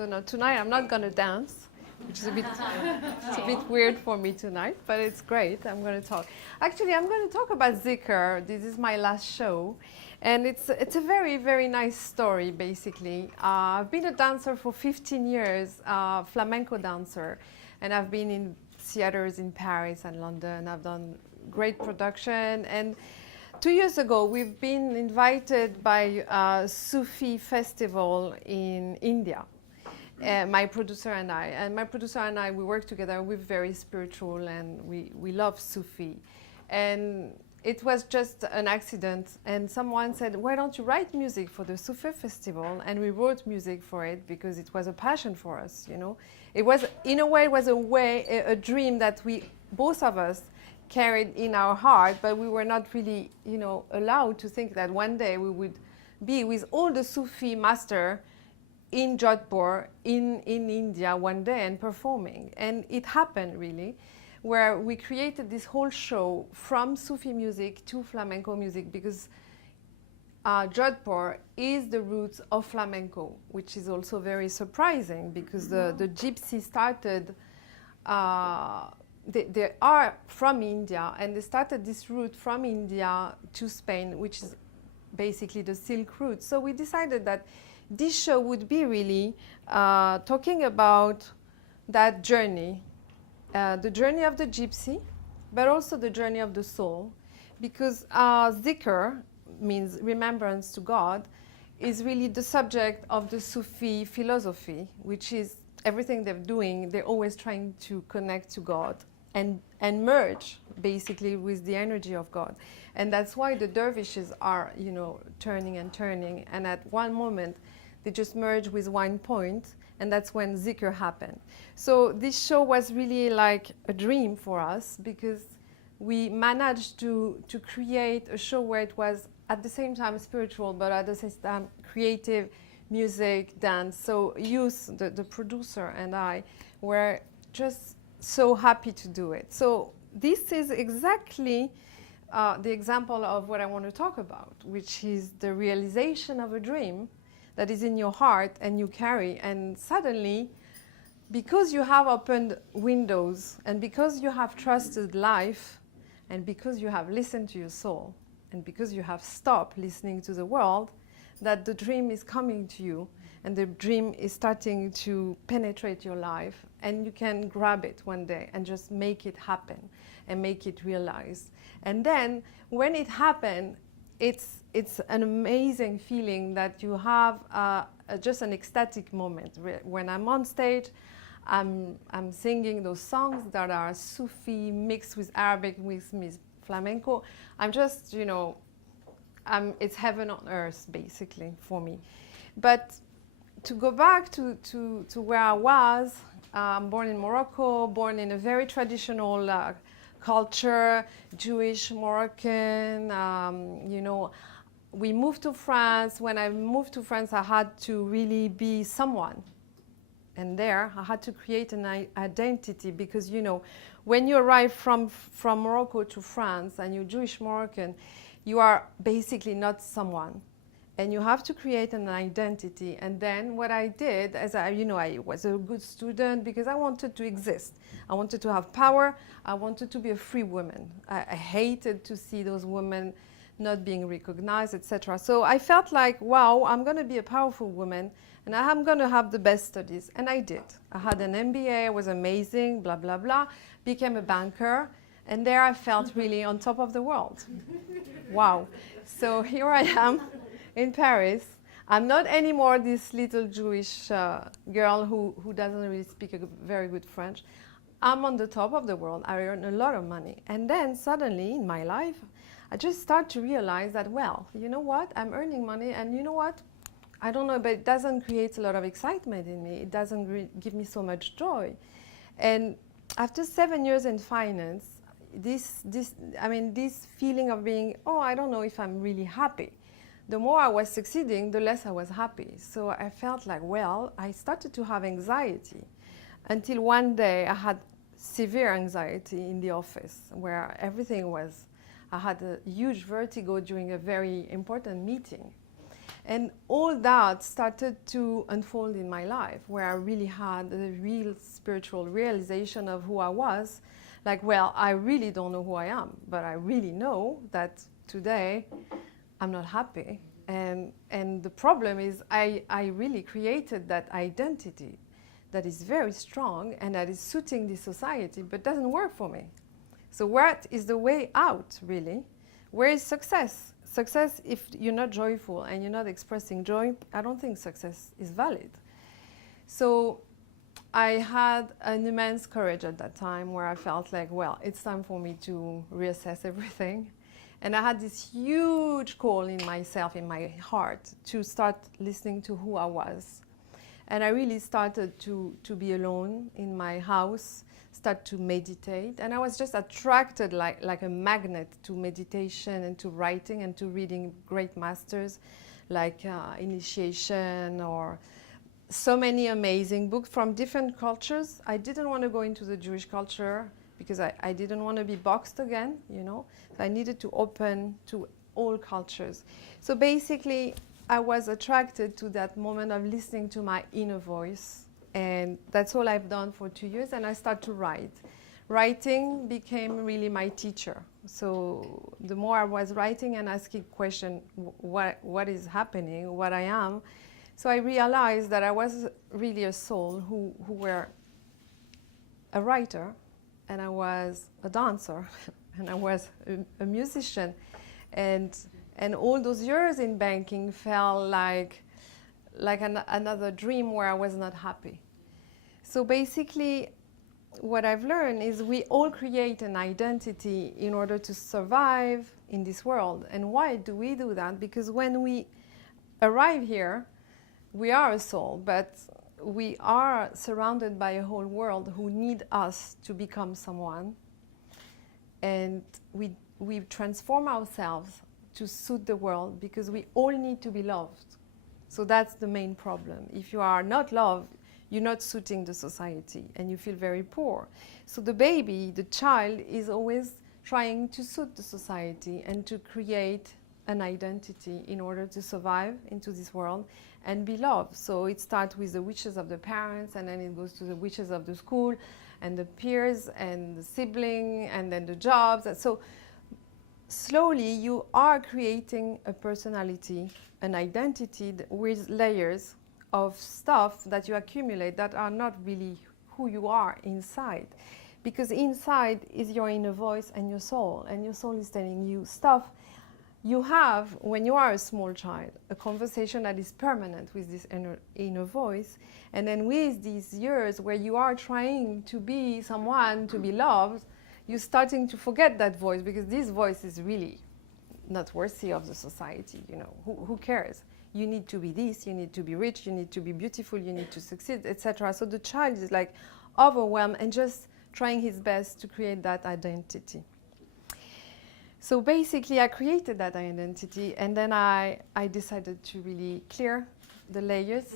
So no, tonight I'm not going to dance, which is it's a bit weird for me tonight, but it's great. I'm going to talk. Actually, I'm going to talk about Zikr. This is my last show. And it's a very, very nice story, basically. I've been a dancer for 15 years, flamenco dancer. And I've been in theaters in Paris and London. I've done great production. And 2 years ago, we've been invited by a Sufi festival in India. My producer and I. And my producer and I, we work together. We're very spiritual and we love Sufi. And it was just an accident. And someone said, why don't you write music for the Sufi festival? And we wrote music for it because it was a passion for us, you know. It was, in a way, it was a dream that we, both of us, carried in our heart, but we were not really, you know, allowed to think that one day we would be with all the Sufi master in Jodhpur, in India one day and performing. And it happened really, where we created this whole show from Sufi music to flamenco music because Jodhpur is the roots of flamenco, which is also very surprising because the gypsy started, they are from India and they started this route from India to Spain, which is basically the Silk Route. So we decided that this show would be really talking about that journey, the journey of the gypsy, but also the journey of the soul, because Zikr means remembrance to God, is really the subject of the Sufi philosophy, which is everything they're doing, they're always trying to connect to God and merge basically with the energy of God. And that's why the dervishes are, you know, turning and turning, and at one moment they just merge with one point, and that's when Zikr happened. So this show was really like a dream for us because we managed to create a show where it was at the same time spiritual, but at the same time creative, music, dance. So Yus, the producer, and I were just so happy to do it. So this is exactly the example of what I want to talk about, which is the realization of a dream that is in your heart and you carry, and suddenly, because you have opened windows and because you have trusted life and because you have listened to your soul and because you have stopped listening to the world, that the dream is coming to you and the dream is starting to penetrate your life, and you can grab it one day and just make it happen and make it realize. And then when it happens, it's an amazing feeling that you have just an ecstatic moment. When I'm on stage, I'm singing those songs that are Sufi mixed with Arabic, with flamenco. I'm just, you know, it's heaven on earth, basically, for me. But to go back to where I was, I'm born in Morocco, born in a very traditional culture, Jewish, Moroccan, you know. We moved to France. When I moved to France, I had to really be someone. And there, I had to create an identity because, you know, when you arrive from Morocco to France and you're Jewish Moroccan, you are basically not someone. And you have to create an identity. And then what I did, as I was a good student because I wanted to exist. I wanted to have power. I wanted to be a free woman. I hated to see those women not being recognized, etc. So I felt like, wow, I'm going to be a powerful woman and I'm going to have the best studies. And I did. I had an MBA, it was amazing, blah, blah, blah. Became a banker. And there I felt really on top of the world. Wow. So here I am in Paris. I'm not anymore this little Jewish girl who doesn't really speak a very good French. I'm on the top of the world. I earn a lot of money. And then suddenly in my life, I just start to realize that, well, you know what? I'm earning money, and you know what? I don't know, but it doesn't create a lot of excitement in me. It doesn't give me so much joy. And after 7 years in finance, this feeling of being, oh, I don't know if I'm really happy. The more I was succeeding, the less I was happy. So I felt like, well, I started to have anxiety until one day I had severe anxiety in the office where everything was, I had a huge vertigo during a very important meeting. And all that started to unfold in my life, where I really had a real spiritual realization of who I was. Like, well, I really don't know who I am, but I really know that today I'm not happy. And the problem is I really created that identity that is very strong and that is suiting the society, but doesn't work for me. So what is the way out, really? Where is success? Success, if you're not joyful and you're not expressing joy, I don't think success is valid. So I had an immense courage at that time where I felt like, well, it's time for me to reassess everything. And I had this huge call in myself, in my heart, to start listening to who I was. And I really started to be alone in my house, start to meditate. And I was just attracted like a magnet to meditation and to writing and to reading great masters like Initiation or so many amazing books from different cultures. I didn't want to go into the Jewish culture because I didn't want to be boxed again, you know. So I needed to open to all cultures. So basically, I was attracted to that moment of listening to my inner voice. And that's all I've done for 2 years. And I started to write. Writing became really my teacher. So the more I was writing and asking questions, what is happening, what I am. So I realized that I was really a soul who were a writer, and I was a dancer, and I was a musician. And all those years in banking felt like another dream where I was not happy. So basically, what I've learned is we all create an identity in order to survive in this world. And why do we do that? Because when we arrive here, we are a soul, but we are surrounded by a whole world who need us to become someone. And we transform ourselves to suit the world because we all need to be loved. So that's the main problem. If you are not loved, you're not suiting the society and you feel very poor. So the baby, the child, is always trying to suit the society and to create an identity in order to survive into this world and be loved. So it starts with the wishes of the parents, and then it goes to the wishes of the school and the peers and the sibling and then the jobs. And so slowly you are creating a personality, an identity with layers of stuff that you accumulate that are not really who you are inside. Because inside is your inner voice and your soul is telling you stuff you have, when you are a small child, a conversation that is permanent with this inner voice. And then with these years where you are trying to be someone, to be loved, you're starting to forget that voice because this voice is really not worthy of the society. You know, who cares? You need to be this, you need to be rich, you need to be beautiful, you need to succeed, etc. So the child is like overwhelmed and just trying his best to create that identity. So basically, I created that identity, and then I decided to really clear the layers.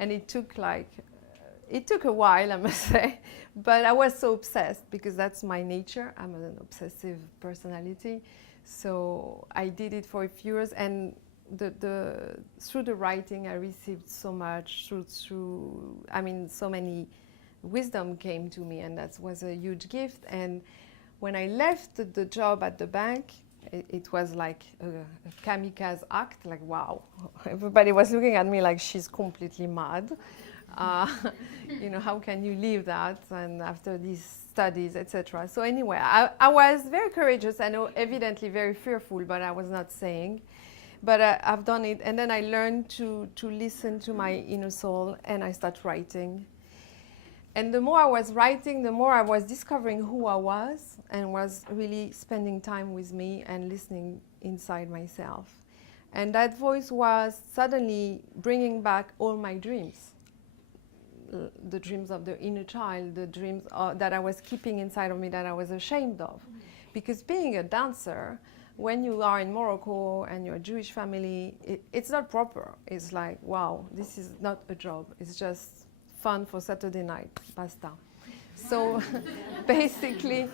And it took a while, I must say, but I was so obsessed because that's my nature. I'm an obsessive personality. So I did it for a few years, and through the writing, I received so much, so many wisdom came to me, and that was a huge gift. And when I left the job at the bank, it was like a kamikaze act, like, wow. Everybody was looking at me like she's completely mad. You know, how can you leave that? And after these studies, etc. So anyway, I was very courageous and evidently very fearful, but I was not saying. But I've done it. And then I learned to listen to my inner soul, and I started writing. And the more I was writing, the more I was discovering who I was and was really spending time with me and listening inside myself. And that voice was suddenly bringing back all my dreams. The dreams of the inner child, the dreams that I was keeping inside of me that I was ashamed of. Because being a dancer, when you are in Morocco and you're a Jewish family, it's not proper. It's like, wow, this is not a job. It's just fun for Saturday night, basta. So basically,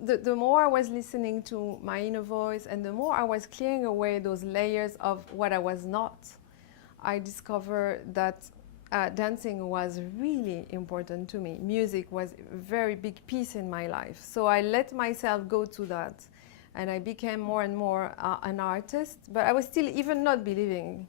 the more I was listening to my inner voice and the more I was clearing away those layers of what I was not, I discovered that dancing was really important to me. Music was a very big piece in my life. So I let myself go to that. And I became more and more an artist. But I was still even not believing.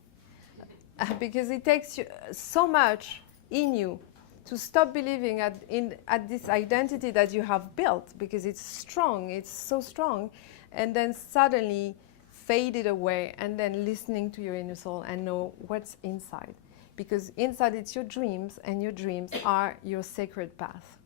Because it takes you so much in you to stop believing at this identity that you have built. Because it's strong, it's so strong. And then suddenly fade it away. And then listening to your inner soul and know what's inside. Because inside it's your dreams, and your dreams are your sacred path.